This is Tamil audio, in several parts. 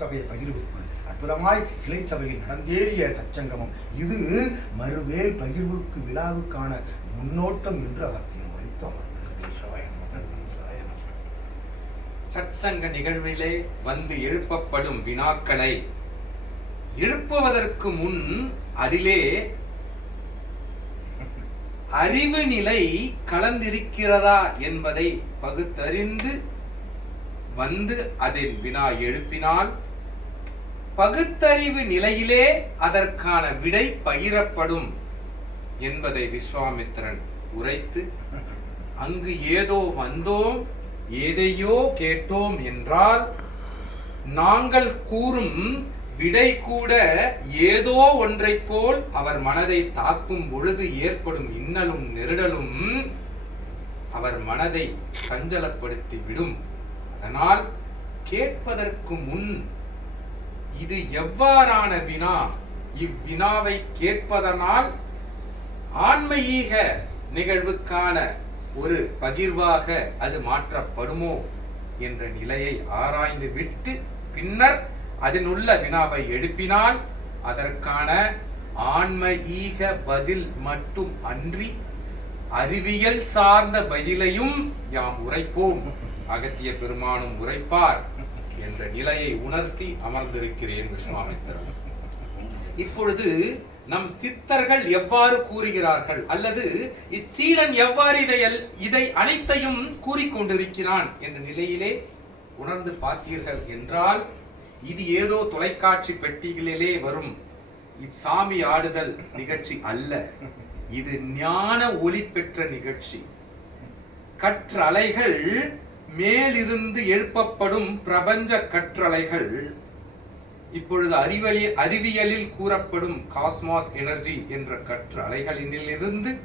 இத்தகைய பகிர்வுக்குள் அற்புதமாய் கிளைச்சபையில் நடந்தேறிய சச்சங்கமம் இது மறுவேல் பகிர்வுக்கு விழாவுக்கான முன்னோட்டம் என்று அகத்தியம் உரைத்து அமர்ந்திருக்கிறார். சத்சங்க நிகழ்விலே வந்து எழுப்பப்படும் வினாக்களை எழுப்புவதற்கு முன் அதிலே அறிவு நிலை கலந்திருக்கிறதா என்பதை பகுத்தறிந்து வந்து அதில் வினா எழுப்பினால் பகுத்தறிவு நிலையிலே அதற்கான விடை பகிரப்படும் என்பதை விஸ்வாமித்திரன் உரைத்து அங்கு ஏதோ வந்தோம் ஏதையோ கேட்டோம் என்றால் நாங்கள் கூறும் விடை கூட ஏதோ ஒன்றைப் போல் அவர் மனதை தாக்கும் பொழுது ஏற்படும் இன்னலும் நெருடலும் அவர் மனதை சஞ்சலப்படுத்தி விடும். அதனால் கேட்பதற்கு முன் இது எவ்வாறான வினா? இவ்வினாவை கேட்பதனால் ஆன்மீக நிகழ்வுக்கான ஒரு பகிர்வாக அது மாற்றப்படுமோ என்ற நிலையை ஆராய்ந்து விட்டு பின்னர் அதனுள்ள வினாவை எழுப்பினால் அதற்கான ஆன்ம ஈக பதில் மட்டும் அன்றி அறிவியல் சார்ந்த பதிலையும் யாம் உரைப்போம். அகத்திய பெருமானும் உரைப்பார். என்ற நிலையை உணர்த்தி அமர்ந்திருக்கிறேன் விஸ்வாமித்திரன் இப்பொழுது நம் சித்தர்கள் எவ்வாறு கூறுகிறார்கள் அல்லது இச்சீடன் எவ்வாறு இதை இதை அனைத்தையும் கூறிக்கொண்டிருக்கிறான் என்ற நிலையிலே உணர்ந்து பார்த்தீர்கள் என்றால் இது ஏதோ தொலைக்காட்சி பெட்டிகளிலே வரும் இச்சாமி ஆடுதல் நிகழ்ச்சி அல்ல. இது ஞான ஒளி பெற்ற நிகழ்ச்சி. கற்றலைகள் மேலிருந்து எழுப்பப்படும் பிரபஞ்ச கற்றலைகள் இப்பொழுது அறிவலி அறிவியலில் கூறப்படும் காஸ்மாஸ் எனர்ஜி என்ற கற்றலைகளினிலிருந்து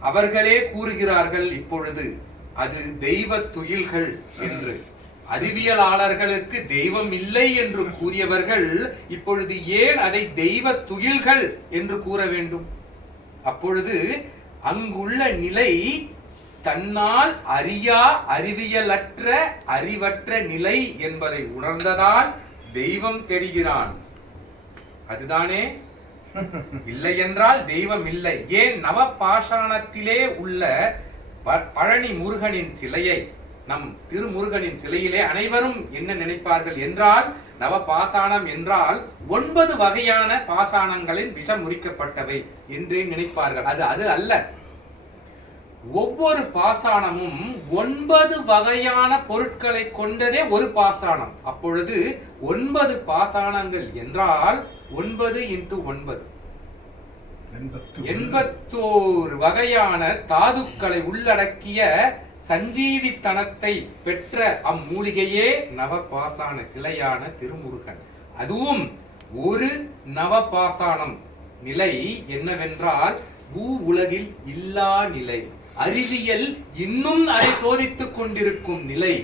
அவர்களே கூறுகிறார்கள் இப்பொழுது அது தெய்வ துயில்கள் என்று. அறிவியலாளர்களுக்கு தெய்வம் இல்லை என்று கூறியவர்கள் இப்பொழுது ஏன் அதை தெய்வ துயில்கள் என்று கூற வேண்டும்? அப்பொழுது அங்குள்ள நிலை தன்னால் அறியா அறிவியலற்ற அறிவற்ற நிலை என்பதை உணர்ந்ததால் தெய்வம் தெரிகிறான். அதுதானே? இல்லை என்றால் தெய்வம் இல்லை ஏன் நவபாஷாணத்திலே உள்ள ப- பழனி முருகனின் சிலையை நம் திருமுருகனின் சிலையிலே அனைவரும் என்ன நினைப்பார்கள் என்றால் நவபாசானம் என்றால் ஒன்பது வகையான பாசாணங்களின் விஷம் முறிக்கப்பட்டவை என்றே நினைப்பார்கள். அது அது அல்ல. ஒவ்வொரு பாசானமும் ஒன்பது வகையான பொருட்களை கொண்டதே ஒரு பாசானம் அப்பொழுது ஒன்பது பாசானங்கள் என்றால் ஒன்பது இன்ட்டு ஒன்பது. எண்பத்து எண்பத்தோரு வகையான தாதுக்களை உள்ளடக்கிய சஞ்சீவித்தனத்தை பெற்ற அம்மூலிகையே நவபாசான சிலையான திருமுருகன். அதுவும் ஒரு நவபாசானம் நிலை என்னவென்றால் பூ உலகில் இல்லா நிலை. அறிவியல் இன்னும் அதை சோதித்துக் கொண்டிருக்கும் நிலை.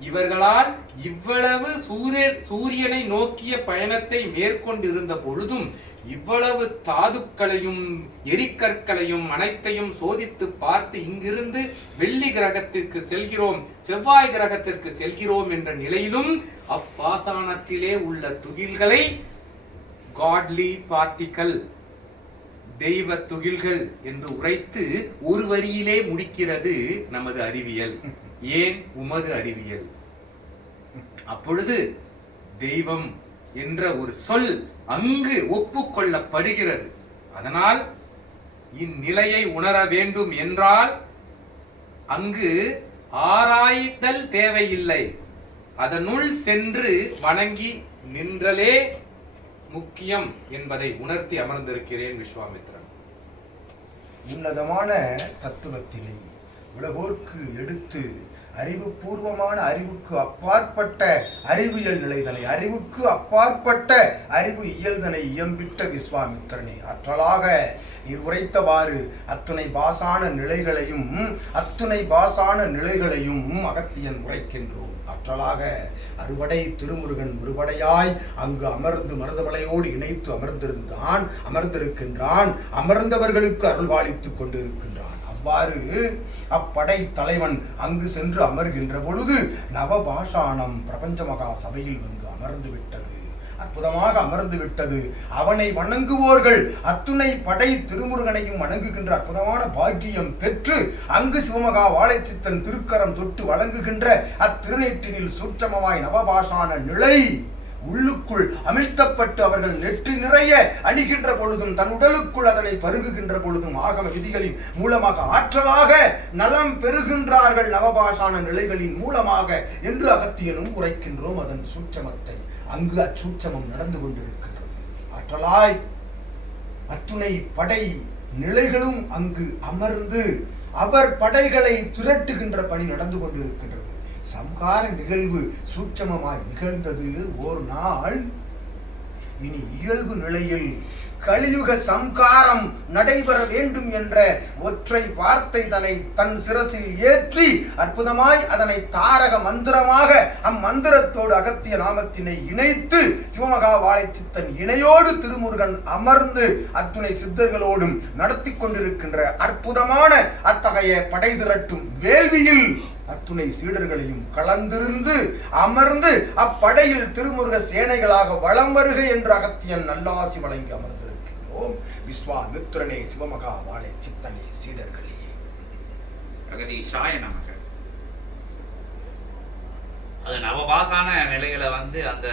இவர்களால் இவ்வளவு சூரிய சூரியனை நோக்கிய பயணத்தை மேற்கொண்டிருந்த பொழுதும் இவ்வளவு தாதுக்களையும் எரிக்கற்களையும் அனைத்தையும் சோதித்து பார்த்து இங்கிருந்து வெள்ளி கிரகத்திற்கு செல்கிறோம் செவ்வாய் கிரகத்திற்கு செல்கிறோம் என்ற நிலையிலும் அப்பாசானத்திலே உள்ள துகில்களை காட்லி பார்ட்டிக்கல் தெய்வ துகில்கள் என்று உரைத்து ஒரு வரியிலே முடிக்கிறது நமது அறிவியல். ஏன் உமது அறிவியல்? அப்பொழுது தெய்வம் என்ற ஒரு சொல் அங்கு ஒப்புக்கொள்ளப்படுகிறது. அதனால் இந்நிலையை உணர வேண்டும் என்றால் அங்கு ஆராய்தல் தேவையில்லை. அதனுள் சென்று வணங்கி நின்றலே முக்கியம் என்பதை உணர்த்தி அமர்ந்திருக்கிறேன் விஸ்வாமித்ரன். உன்னதமான தத்துவத்தினை உலகோர்க்கு எடுத்து அறிவுபூர்வமான அறிவுக்கு அப்பாற்பட்ட அறிவியல் நிலைதனை அறிவுக்கு அப்பாற்பட்ட அறிவு இயல்தனை இயம்பிட்ட விஸ்வாமித்திரனை ஆற்றலாக நீ உரைத்தவாறு அத்துணை பாசான நிலைகளையும் அத்துணை பாசான நிலைகளையும் அகத்தியன் உரைக்கின்றோம். ஆற்றலாக அறுவடை திருமுருகன் ஒருபடையாய் அங்கு அமர்ந்து மருதமலையோடு இணைத்து அமர்ந்திருந்தான் அமர்ந்திருக்கின்றான் அமர்ந்தவர்களுக்கு அருள்வாளித்துக் கொண்டிருக்கின்றான். அவ்வாறு அப்படை தலைவன் அங்கு சென்று அமர்கின்ற பொழுது நவபாஷாணம் பிரபஞ்ச மகா சபையில் வந்து அமர்ந்து விட்டது அற்புதமாக அமர்ந்து விட்டது அவனை வணங்குவோர்கள். அத்துணை படை திருமுருகனையும் வணங்குகின்ற அற்புதமான பாக்கியம் பெற்று அங்கு சிவமகா வாழைச்சித்தன் திருக்கரம் தொட்டு வழங்குகின்ற அத்திருநேற்றினில் சூட்சமமாய் நவபாஷான நிலை. உள்ளுக்குள் அமிழ்த்தப்பட்டு அவர்கள் நெற்றி நிறைய அணிகின்ற பொழுதும் தன் உடலுக்குள் அதனை பருகுகின்ற பொழுதும் ஆகம விதிகளின் மூலமாக ஆற்றலாக நலம் பெறுகின்றார்கள் நவபாஷான நிலைகளின் மூலமாக என்று அகத்தியனும் உரைக்கின்றோம் அதன் சூட்சமத்தை. அங்கு அச்சூட்சமம் நடந்து கொண்டிருக்கின்றது. ஆற்றலாய் அத்துணை படை நிலைகளும் அங்கு அமர்ந்து அவர் படைகளை திரட்டுகின்ற பணி நடந்து கொண்டிருக்கின்றது. சம்ஹார நிகழ்வு சூட்சமமாய் நிகழ்ந்தது ஓர் நாள். இனி இயல்பு நிலையில் கலியுக சம்காரம் நடைபெற வேண்டும் என்ற ஒற்றை வார்த்தை தன்னை தன் சிரசில் ஏற்றி அற்புதமாய் அதனை தாரக மந்திரமாக அம்மந்திரத்தோடு அகத்திய நாமத்தினை இணைத்து சிவமகா சித்தன் இணையோடு திருமுருகன் அமர்ந்து அத்துணை சித்தர்களோடும் நடத்தி கொண்டிருக்கின்ற அற்புதமான அத்தகைய படை திரட்டும் வேள்வியில் அத்துணை சீடர்களையும் கலந்திருந்து அமர்ந்து அப்படையில் திருமுருக சேனைகளாக வலம் வருக என்று அகத்தியன் நல்லாசி வழங்கி விஸ்வா விஸ்வாமித்திரனே சிவமகா வாழை சித்தனே சீடர்களே. நமக. அது நவபாசான நிலையில வந்து அந்த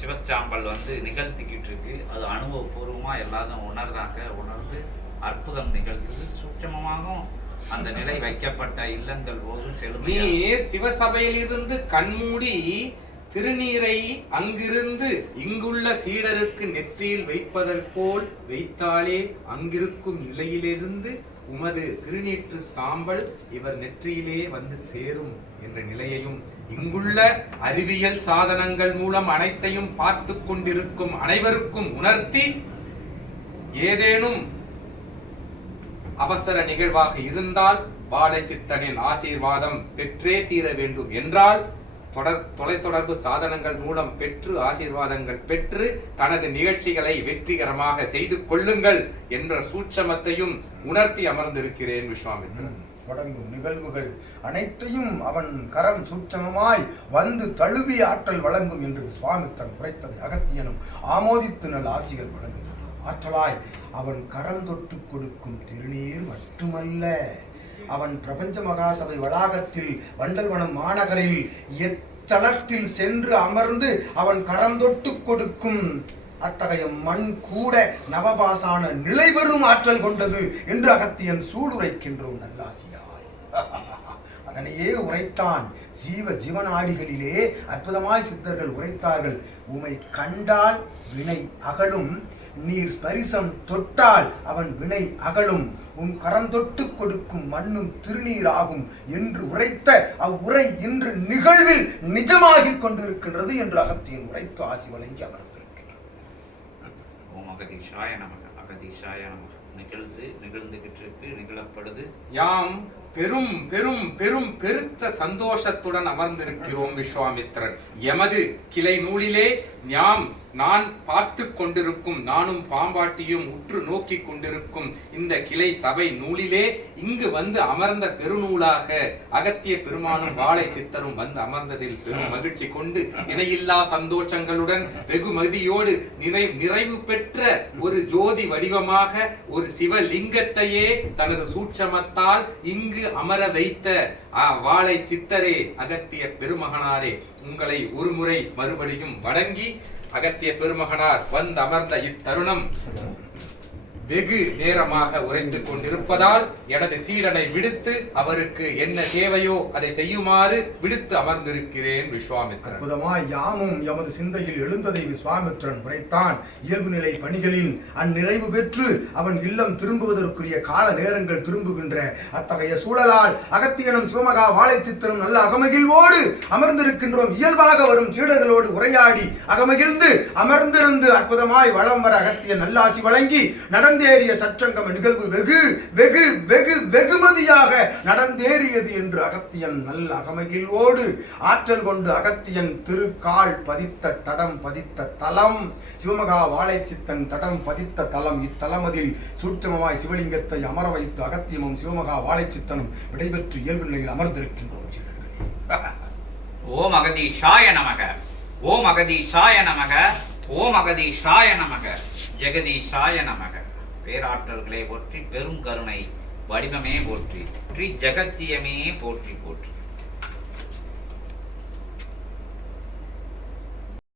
சிவச்சாம்பல் வந்து நிகழ்த்திக்கிட்டு இருக்கு அது அனுபவபூர்வமாக எல்லாரும் உணர்ந்தாங்க. உணர்ந்து அற்புதம் நிகழ்த்துது. சூட்சமாகவும் அந்த நிலை வைக்கப்பட்ட இல்லங்கள் போது செழுமையா நீர் சிவசபையிலிருந்து கண்மூடி திருநீரை அங்கிருந்து இங்குள்ள சீடருக்கு நெற்றியில் வைப்பதற்போல் வைத்தாலே அங்கிருக்கும் நிலையிலிருந்து உமது திருநீற்று சாம்பல் இவர் நெற்றியிலே வந்து சேரும் என்ற நிலையையும் இங்குள்ள அறிவியல் சாதனங்கள் மூலம் அனைத்தையும் பார்த்து கொண்டிருக்கும் அனைவருக்கும் உணர்த்தி ஏதேனும் அவசர நிகழ்வாக இருந்தால் பாலச்சித்தனின் ஆசீர்வாதம் பெற்றே தீர வேண்டும் என்றால் தொடர் தொலைத்தொடர்பு சாதனங்கள் மூலம் பெற்று ஆசீர்வாதங்கள் பெற்று தனது நிகழ்ச்சிகளை வெற்றிகரமாக செய்து கொள்ளுங்கள் என்ற சூட்சமத்தையும் உணர்த்தி அமர்ந்திருக்கிறேன் விஸ்வாமித்ரன். தொடங்கும் நிகழ்வுகள் அனைத்தையும் அவன் கரம் சூட்சமமாய் வந்து தழுவி ஆற்றல் வழங்கும் என்று சுவாமித்தன் உரைத்ததை அகத்தியனும் ஆமோதித்து நல் ஆசிகள் வழங்கும் ஆற்றலாய் அவன் கரம் தொட்டு கொடுக்கும் திருநீர் மட்டுமல்ல அவன் பிரபஞ்ச மகாசபை வளாகத்தில் வண்டல்வனம் மாநகரில் எத்தளத்தில் சென்று அமர்ந்து அவன் கரம் தொட்டு கொடுக்கும் அத்தகைய மண் கூட நவபாசான நிலை பெறும் ஆற்றல் கொண்டது என்று அகத்தியன் சூளுரைக்கின்றோம் நல்லாசியாய். அதனையே உரைத்தான் ஜீவ ஜீவனாடிகளிலே அற்புதமாய் சித்தர்கள் உரைத்தார்கள். உமை கண்டால் வினை அகலும் நீர் ஸ்பரிசம் தொட்டால் அவன் வினை அகலும். உன் கரம் தொட்டு கொடுக்கும் மண்ணும் திருநீராகும் என்று உரைத்த அவ்வுரை இன்று நிகழ்வில் நிஜமாகிக் கொண்டிருக்கின்றது என்று அகத்தியன் உரைத்து ஆசி வழங்கி அமர்ந்திருக்கிறார் ஓம் அகதீஷாய நமக. அகதீஷாய நமக. நிகழ்ந்து நிகழ்ந்துகிட்டு இருக்கு நிகழப்படுது. யாம் பெரும் பெரும் பெரும் பெருத்த சந்தோஷத்துடன் அமர்ந்திருக்கிறோம் விஸ்வாமித்திரன் எமது கிளை நூலிலே ஞாம் நான் பார்த்து கொண்டிருக்கும் நானும் பாம்பாட்டியும் உற்று நோக்கி கொண்டிருக்கும் இந்த கிளை சபை நூலிலே இங்கு வந்து அமர்ந்த பெருநூலாக அகத்திய பெருமானும் வாழை சித்தரும் வந்து அமர்ந்ததில் பெரும் மகிழ்ச்சி கொண்டு இணையில்லா சந்தோஷங்களுடன் வெகுமதியோடு நிறை நிறைவு பெற்ற ஒரு ஜோதி வடிவமாக ஒரு சிவலிங்கத்தையே தனது சூட்சமத்தால் இங்கு அமர வைத்த வாழை சித்தரே அகத்திய பெருமகனாரே உங்களை ஒருமுறை மறுபடியும் வணங்கி அகத்திய பெருமகனார் வந்து அமர்ந்த இத்தருணம். வெகு நேரமாக உரைந்து கொண்டிருப்பதால் எனது சீடனை விடுத்து அவருக்கு என்ன தேவையோ அதை செய்யுமாறு விடுத்து அமர்ந்திருக்கிறேன் விஸ்வாமித்ரன். அற்புதமாய் யாமும் எமது சிந்தையில் எழுந்ததை விஸ்வாமித்ரன் உரைத்தான். இயல்பு நிலை பணிகளின் அந்நிறைவு பெற்று அவன் இல்லம் திரும்புவதற்குரிய கால நேரங்கள் திரும்புகின்ற அத்தகைய சூழலால் அகத்தியனும் சிவமகா வாழைச்சித்தரும் நல்ல அகமகிழ்வோடு அமர்ந்திருக்கின்றோம். இயல்பாக வரும் சீடர்களோடு உரையாடி அகமகிழ்ந்து அமர்ந்திருந்து அற்புதமாய் வளம் வர அகத்திய நல்லாசி வழங்கி நடந்து நடந்தேறிய சச்சங்கம நிகழ்வு வெகு வெகு வெகு வெகுமதியாக நடந்தேறியது என்று அகத்தியன் நல்ல அகமகிழ்வோடு ஆற்றல் கொண்டு அகத்தியன் திருக்கால் பதித்த தடம் பதித்த தலம். சிவமகா வாழைச்சித்தன் தடம் பதித்த தலம். இத்தலமதில் சூட்சமமாய் சிவலிங்கத்தை அமர வைத்து அகத்தியமும் சிவமகா வாழைச்சித்தனும் விடைபெற்று இயல்பு நிலையில் அமர்ந்திருக்கின்றோம் சீடர்களே. ஓம் அகதீஷாய நமக. ஓம் அகதீஷாய நமக. ஓம் அகதீஷாய நமக. ஜெகதீஷாய நமக. பேராற்றல்களை போற்றி பெரும் கருணை வடிவமே போற்றி போற்றி ஜெகத்தியமே போற்றி போற்றி.